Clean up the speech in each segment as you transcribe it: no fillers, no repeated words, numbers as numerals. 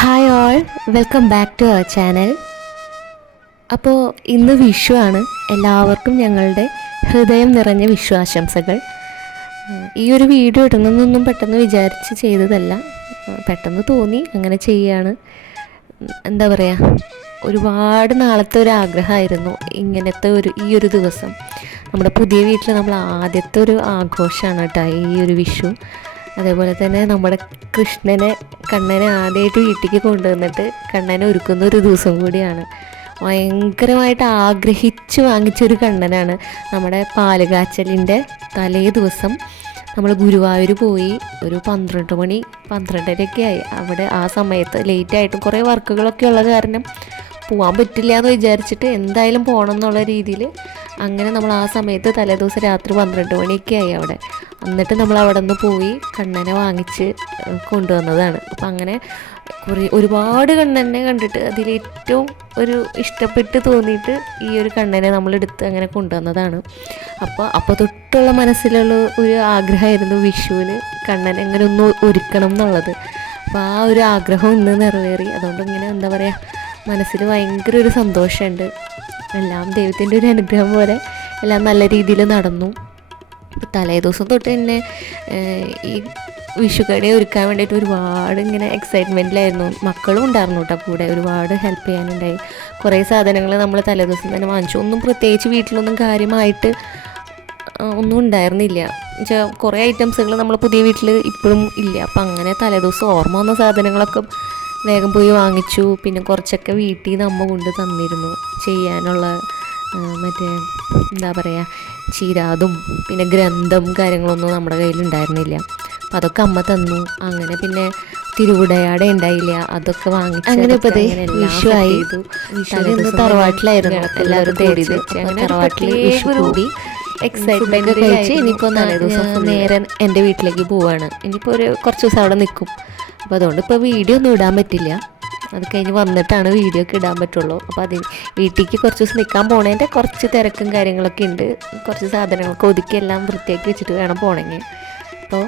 Hi all, welcome back to our channel. അപ്പോൾ ഇന്ന് വിഷു ആണ്. എല്ലാവർക്കും ഞങ്ങളുടെ ഹൃദയം നിറഞ്ഞ വിഷു ആശംസകൾ. ഈ ഒരു വീഡിയോ ഇടുന്നതൊന്നും പെട്ടെന്ന് വിചാരിച്ച് ചെയ്തതല്ല, പെട്ടെന്ന് തോന്നി അങ്ങനെ ചെയ്യാണ്. എന്താ പറയുക, ഒരുപാട് നാളത്തെ ഒരു ആഗ്രഹമായിരുന്നു ഇങ്ങനത്തെ ഈ ഒരു ദിവസം. നമ്മുടെ പുതിയ വീട്ടിൽ നമ്മൾ ആദ്യത്തെ ഒരു ആഘോഷമാണ് കേട്ടോ ഈ ഒരു വിഷു. അതേപോലെ തന്നെ നമ്മുടെ കണ്ണനെ ആദ്യമായിട്ട് വീട്ടിലേക്ക് കൊണ്ടുവന്നിട്ട് കണ്ണനെ ഒരുക്കുന്ന ഒരു ദിവസം കൂടിയാണ്. ഭയങ്കരമായിട്ട് ആഗ്രഹിച്ച് വാങ്ങിച്ചൊരു കണ്ണനാണ്. നമ്മുടെ പാലുകാച്ചലിൻ്റെ തലേ ദിവസം നമ്മൾ ഗുരുവായൂർ പോയി. ഒരു 12 മണി 12:30 ആയി. അവിടെ ആ സമയത്ത് ലേറ്റായിട്ടും കുറേ വർക്കുകളൊക്കെ ഉള്ള കാരണം പോകാൻ പറ്റില്ല എന്ന് വിചാരിച്ചിട്ട് എന്തായാലും പോകണം എന്നുള്ള രീതിയിൽ അങ്ങനെ നമ്മൾ ആ സമയത്ത് തലേദിവസം രാത്രി 12 മണിയൊക്കെ ആയി അവിടെ. എന്നിട്ട് നമ്മൾ അവിടെ നിന്ന് പോയി കണ്ണനെ വാങ്ങിച്ച് കൊണ്ടുവന്നതാണ്. അപ്പം അങ്ങനെ ഒരുപാട് കണ്ണനെ കണ്ടിട്ട് അതിലേറ്റവും ഇഷ്ടപ്പെട്ട് തോന്നിയിട്ട് ഈ ഒരു കണ്ണനെ നമ്മളെടുത്ത് അങ്ങനെ കൊണ്ടുവന്നതാണ്. അപ്പോൾ തൊട്ടുള്ള മനസ്സിലുള്ള ഒരു ആഗ്രഹമായിരുന്നു വിഷുവിന് കണ്ണനെ എങ്ങനെ ഒന്ന് ഒരുക്കണം എന്നുള്ളത്. അപ്പോൾ ആ ഒരു ആഗ്രഹം ഇന്ന് നിറവേറി. അതുകൊണ്ട് ഇങ്ങനെ എന്താ പറയുക, മനസ്സിൽ ഭയങ്കര ഒരു സന്തോഷമുണ്ട്. എല്ലാം ദൈവത്തിൻ്റെ ഒരു അനുഗ്രഹം പോലെ എല്ലാം നല്ല രീതിയിൽ നടന്നു. ഇപ്പോൾ തലേ ദിവസം തൊട്ട് തന്നെ ഈ വിഷുക്കണി ഒരുക്കാൻ വേണ്ടിയിട്ട് ഒരുപാട് ഇങ്ങനെ എക്സൈറ്റ്മെൻറ്റിലായിരുന്നു. മക്കളും ഉണ്ടായിരുന്നു കേട്ടോ കൂടെ, ഒരുപാട് ഹെൽപ്പ് ചെയ്യാനുണ്ടായി. കുറേ സാധനങ്ങൾ നമ്മൾ തലേ ദിവസം തന്നെ വാങ്ങിച്ചു. ഒന്നും പ്രത്യേകിച്ച് വീട്ടിലൊന്നും കാര്യമായിട്ട് ഒന്നും ഉണ്ടായിരുന്നില്ല. എന്നുവെച്ചാൽ കുറേ ഐറ്റംസുകൾ നമ്മൾ പുതിയ വീട്ടിൽ ഇപ്പോഴും ഇല്ല. അപ്പം അങ്ങനെ തലേദിവസം ഓർമ്മ വന്ന സാധനങ്ങളൊക്കെ വേഗം പോയി വാങ്ങിച്ചു. പിന്നെ കുറച്ചൊക്കെ വീട്ടിൽ നിന്ന് അമ്മ കൊണ്ട് തന്നിരുന്നു ചെയ്യാനുള്ള മറ്റേ എന്താ പറയുക ചീരാതും പിന്നെ ഗ്രന്ഥം കാര്യങ്ങളൊന്നും നമ്മുടെ കയ്യിലുണ്ടായിരുന്നില്ല. അപ്പം അതൊക്കെ അമ്മ തന്നു. അങ്ങനെ പിന്നെ തിരുവുടയാടെ ഉണ്ടായില്ല, അതൊക്കെ വാങ്ങിച്ചു. അങ്ങനെ ഇപ്പോൾ വിഷു ആയി. വിഷു തറവാട്ടിലായിരുന്നു എല്ലാവരും തേടിയത്. തറവാട്ടിൽ വിഷു കൂടി എക്സൈറ്റ്മെൻറ്റ് കഴിച്ച് ഇനിയിപ്പോൾ നേരെ എൻ്റെ വീട്ടിലേക്ക് പോവുകയാണ്. ഇനിയിപ്പോൾ കുറച്ച് ദിവസം അവിടെ നിൽക്കും. അപ്പോൾ അതുകൊണ്ട് ഇപ്പോൾ വീഡിയോ ഒന്നും ഇടാൻ പറ്റില്ല. അത് കഴിഞ്ഞ് വന്നിട്ടാണ് വീഡിയോ ഒക്കെ ഇടാൻ പറ്റുള്ളൂ. അപ്പോൾ വീട്ടിലേക്ക് കുറച്ച് ദിവസം നിൽക്കാൻ പോണതിൻ്റെ കുറച്ച് തിരക്കും കാര്യങ്ങളൊക്കെ ഉണ്ട്. കുറച്ച് സാധനങ്ങളൊക്കെ ഒതുക്കി എല്ലാം വൃത്തിയാക്കി വെച്ചിട്ട് വേണം പോകണമെങ്കിൽ. അപ്പോൾ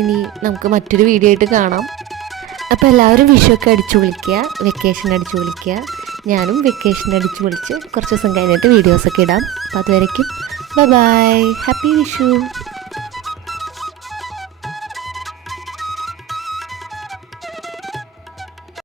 ഇനി നമുക്ക് മറ്റൊരു വീഡിയോ ആയിട്ട് കാണാം. അപ്പോൾ എല്ലാവരും വിഷുവൊക്കെ അടിച്ചു പൊളിക്കുക, വെക്കേഷൻ അടിച്ചു പൊളിക്കുക. ഞാനും വെക്കേഷൻ അടിച്ചു പൊളിച്ച് കുറച്ച് ദിവസം കഴിഞ്ഞിട്ട് വീഡിയോസൊക്കെ ഇടാം. അപ്പോൾ അതുവരയ്ക്കും ബൈ ബൈ, ഹാപ്പി വിഷു.